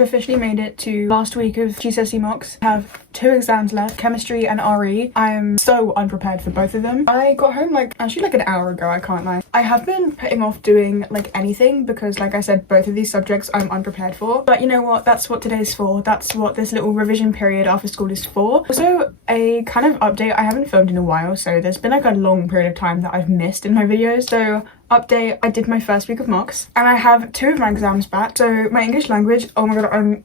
I've officially made it to last week of GCSE mocks. I have 2 exams left, chemistry and RE. I am so unprepared for both of them. I got home actually an hour ago, I can't lie. I have been putting off doing anything because like I said, both of these subjects I'm unprepared for. But you know what, that's what today's for. That's what this little revision period after school is for. Also, a kind of update, I haven't filmed in a while, so there's been a long period of time that I've missed in my videos. So update, I did my first week of mocks and I have 2 of my exams back. So my English language, oh my god, I'm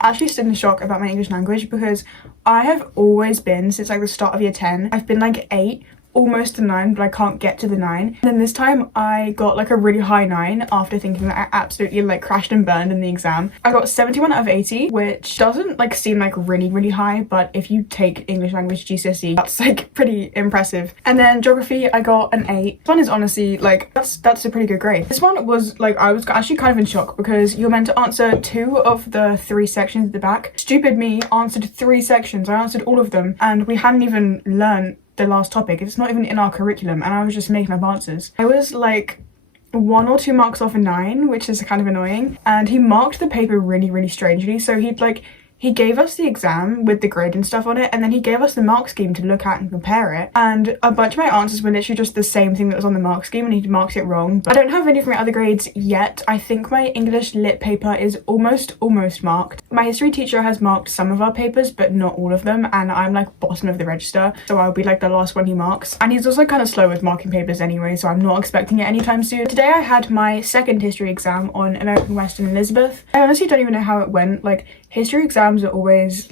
actually still in shock about my English language because I have always been, since the start of year 10, I've been 8, almost a 9, but I can't get to the 9. And then this time I got a really high 9 after thinking that I absolutely crashed and burned in the exam. I got 71 out of 80, which doesn't seem really high, but if you take English language GCSE, that's pretty impressive. And then geography, I got an 8. This one is honestly that's a pretty good grade. This one was I was actually kind of in shock because you're meant to answer 2 of the 3 sections at the back. Stupid me answered 3 sections. I answered all of them and we hadn't even learned the last topic. It's not even in our curriculum and I was just making up answers. I was 1 or 2 marks off a 9, which is kind of annoying, and he marked the paper really strangely. So he gave us the exam with the grade and stuff on it, and then he gave us the mark scheme to look at and compare it, and a bunch of my answers were literally just the same thing that was on the mark scheme and he marked it wrong. But I don't have any of my other grades yet. I think my English lit paper is almost marked. My history teacher has marked some of our papers but not all of them, and I'm bottom of the register, so I'll be the last one he marks. And he's also kind of slow with marking papers anyway, so I'm not expecting it anytime soon. Today I had my second history exam on American West and Elizabeth. I honestly don't even know how it went. History exams are always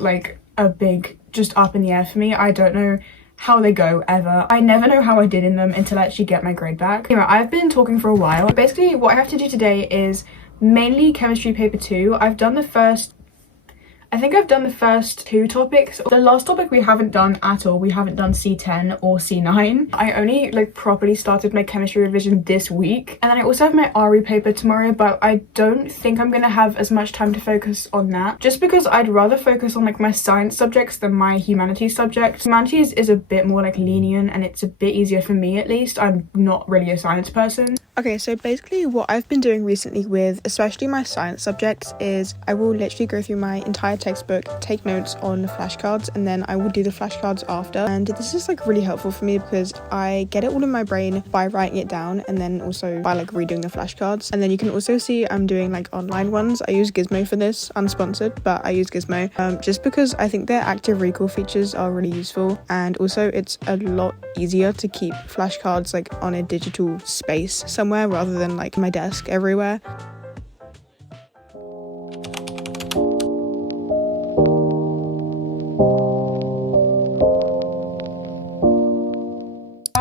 a big just up in the air for me. I don't know how they go ever. I never know how I did in them until I actually get my grade back. Anyway, I've been talking for a while. Basically what I have to do today is mainly chemistry paper 2. I think I've done the first 2 topics. The last topic we haven't done at all. We haven't done C10 or C9. I only properly started my chemistry revision this week. And then I also have my RE paper tomorrow, but I don't think I'm gonna have as much time to focus on that. Just because I'd rather focus on my science subjects than my humanities subjects. Humanities is a bit more lenient and it's a bit easier for me at least. I'm not really a science person. Okay, so basically what I've been doing recently with especially my science subjects is I will literally go through my entire textbook, take notes on the flashcards, and then I will do the flashcards after. And this is really helpful for me because I get it all in my brain by writing it down and then also by redoing the flashcards. And then you can also see I'm doing online ones. I use Gizmo for this, unsponsored, but I use Gizmo just because I think their active recall features are really useful, and also it's a lot easier to keep flashcards on a digital space somewhere rather than my desk everywhere.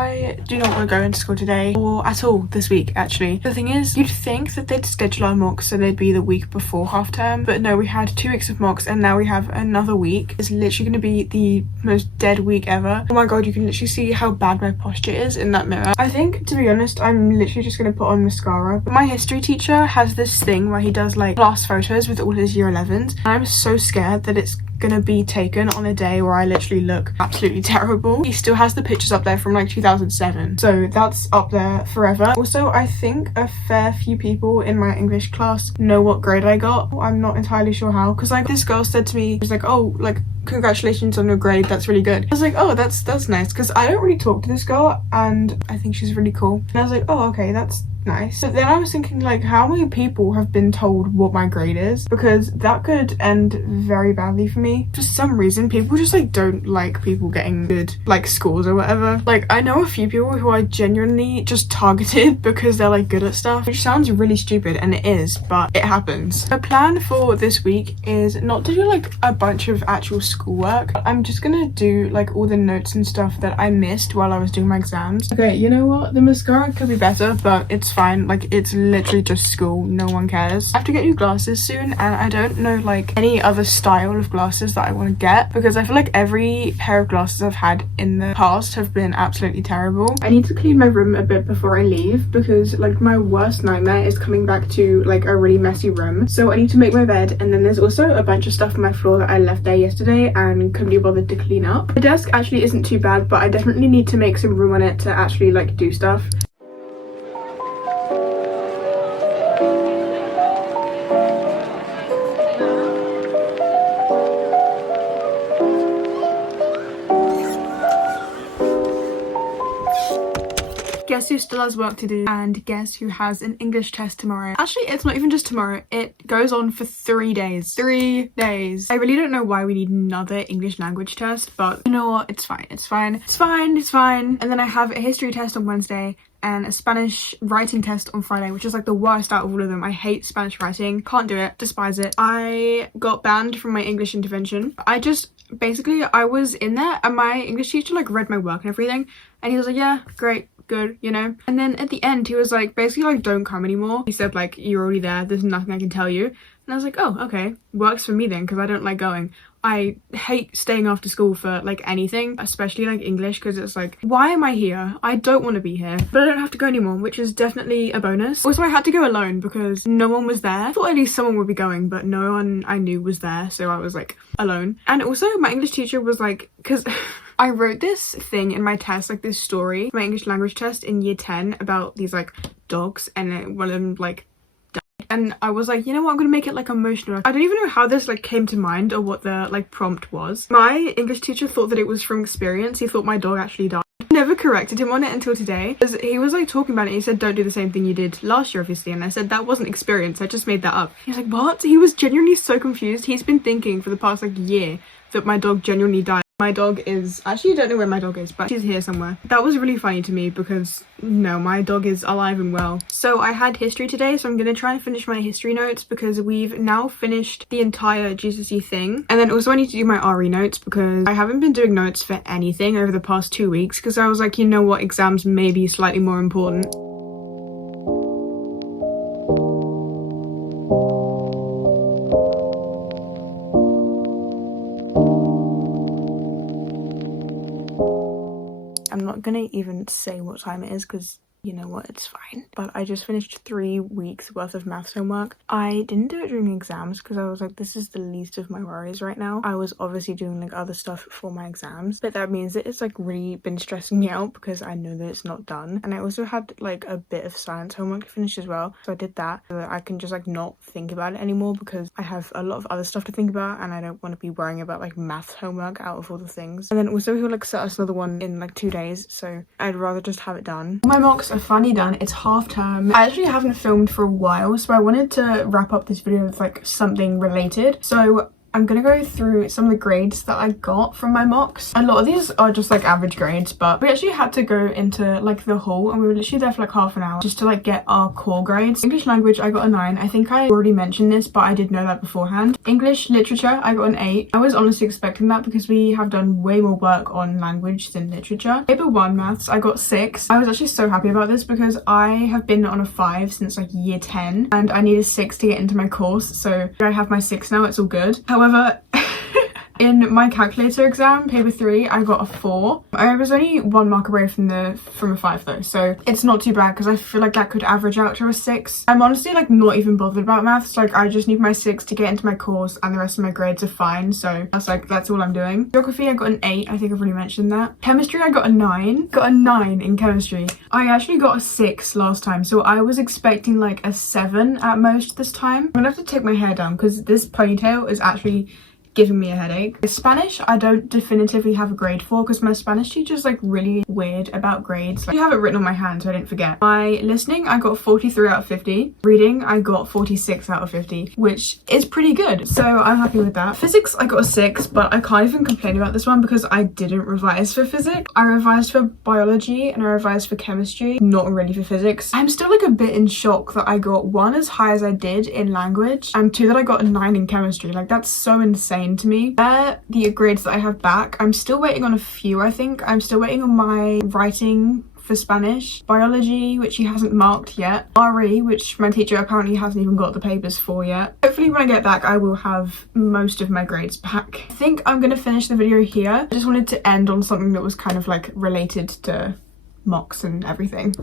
I do not want to go into school today or at all this week actually. The thing is, you'd think that they'd schedule our mocks so they'd be the week before half term, but no, we had 2 weeks of mocks and now we have another week. It's literally going to be the most dead week ever. Oh my god, you can literally see how bad my posture is in that mirror. I think, to be honest, I'm literally just going to put on mascara. But my history teacher has this thing where he does class photos with all his year 11s, and I'm so scared that it's gonna be taken on a day where I literally look absolutely terrible. He still has the pictures up there from 2007, so that's up there forever. Also, I think a fair few people in my English class know what grade I got. I'm not entirely sure how, because this girl said to me, she's oh, congratulations on your grade, that's really good. I was oh, that's nice, because I don't really talk to this girl and I think she's really cool. And I was oh, okay, that's nice. But then I was thinking how many people have been told what my grade is, because that could end very badly for me. For some reason people just don't like people getting good scores or whatever. I know a few people who are genuinely just targeted because they're good at stuff, which sounds really stupid, and it is, but it happens. The plan for this week is not to do a bunch of actual schoolwork. I'm just gonna do all the notes and stuff that I missed while I was doing my exams. Okay, you know what, the mascara could be better, but it's fine. It's literally just school, no one cares. I have to get new glasses soon, and I don't know any other style of glasses that I want to get, because I feel every pair of glasses I've had in the past have been absolutely terrible. I need to clean my room a bit before I leave, because my worst nightmare is coming back to a really messy room. So I need to make my bed, and then there's also a bunch of stuff on my floor that I left there yesterday and couldn't be bothered to clean up. The desk actually isn't too bad, but I definitely need to make some room on it to actually do stuff. Guess who still has work to do, and guess who has an English test tomorrow? Actually, it's not even just tomorrow, it goes on for 3 days. 3 days. I really don't know why we need another English language test, but you know what, it's fine, it's fine, it's fine, it's fine. And then I have a history test on Wednesday and a Spanish writing test on Friday, which is like the worst out of all of them. I hate Spanish writing, can't do it, despise it. I got banned from my English intervention. Basically I was in there and my English teacher like read my work and everything, and he was like, yeah, great, good, you know. And then at the end he was like, basically like, don't come anymore. He said like, you're already there, there's nothing I can tell you. And I was like, oh, okay, works for me then, because I don't like going. I hate staying after school for like anything, especially like English, because it's like, why am I here? I don't want to be here, but I don't have to go anymore, which is definitely a bonus. Also, I had to go alone because no one was there. I thought at least someone would be going, but no one I knew was there, so I was like alone. And also my English teacher was like, because I wrote this thing in my test, like this story, my English language test in year 10 about these like dogs, and one of them like, and I was like, you know what, I'm gonna make it like emotional. I don't even know how this like came to mind or what the like prompt was. My English teacher thought that it was from experience. He thought my dog actually died. I never corrected him on it until today, because he was like talking about it. He said, don't do the same thing you did last year, obviously, and I said that wasn't experience, I just made that up. He was like, what? He was genuinely so confused. He's been thinking for the past like year that my dog genuinely died. My dog is, actually I don't know where my dog is, but she's here somewhere. That was really funny to me because no, my dog is alive and well. So I had history today, so I'm gonna try and finish my history notes because we've now finished the entire GCSE thing. And then also I need to do my RE notes because I haven't been doing notes for anything over the past 2 weeks because I was like, you know what, exams may be slightly more important. I'm not gonna even say what time it is because you know what, it's fine. But I just finished 3 weeks worth of maths homework. I didn't do it during exams because I was like, this is the least of my worries right now. I was obviously doing like other stuff for my exams, but that means that it's like really been stressing me out because I know that it's not done. And I also had like a bit of science homework to finish as well, so I did that so that I can just like not think about it anymore because I have a lot of other stuff to think about and I don't want to be worrying about like maths homework out of all the things. And then also he'll like set us another one in like 2 days, so I'd rather just have it done. My mocks are finally done. It's half term. I actually haven't filmed for a while, so I wanted to wrap up this video with like something related. So I'm gonna go through some of the grades that I got from my mocks. A lot of these are just like average grades, but we actually had to go into like the hall and we were literally there for like half an hour just to like get our core grades. English language, I got a 9. I think I already mentioned this, but I did know that beforehand. English literature, I got an 8. I was honestly expecting that because we have done way more work on language than literature. Paper 1 maths, I got 6. I was actually so happy about this because I have been on a 5 since like year 10 and I need a 6 to get into my course, so I have my 6 now, it's all good. However, in my calculator exam, paper 3, I got a 4. I was only 1 mark away from a 5 though, so it's not too bad because I feel like that could average out to a 6. I'm honestly like not even bothered about maths. Like I just need my 6 to get into my course and the rest of my grades are fine, so that's all I'm doing. Geography, I got an 8. I think I've already mentioned that. Chemistry, I got a 9. Got a 9 in chemistry. I actually got a 6 last time, so I was expecting like a 7 at most this time. I'm gonna have to take my hair down because this ponytail is actually giving me a headache. Spanish, I don't definitively have a grade for because my Spanish teacher's like really weird about grades. Like, I have it written on my hand so I didn't forget. My listening, I got 43 out of 50. Reading, I got 46 out of 50, which is pretty good, so I'm happy with that. Physics, I got a 6, but I can't even complain about this one because I didn't revise for physics. I revised for biology and I revised for chemistry, not really for physics. I'm still like a bit in shock that I got 1 as high as I did in language and 2 that I got a 9 in chemistry. Like that's so insane to me. They're the grades that I have back. I'm still waiting on a few, I think. I'm still waiting on my writing for Spanish, biology, which he hasn't marked yet, RE, which my teacher apparently hasn't even got the papers for yet. Hopefully when I get back I will have most of my grades back. I think I'm gonna finish the video here. I just wanted to end on something that was kind of like related to mocks and everything.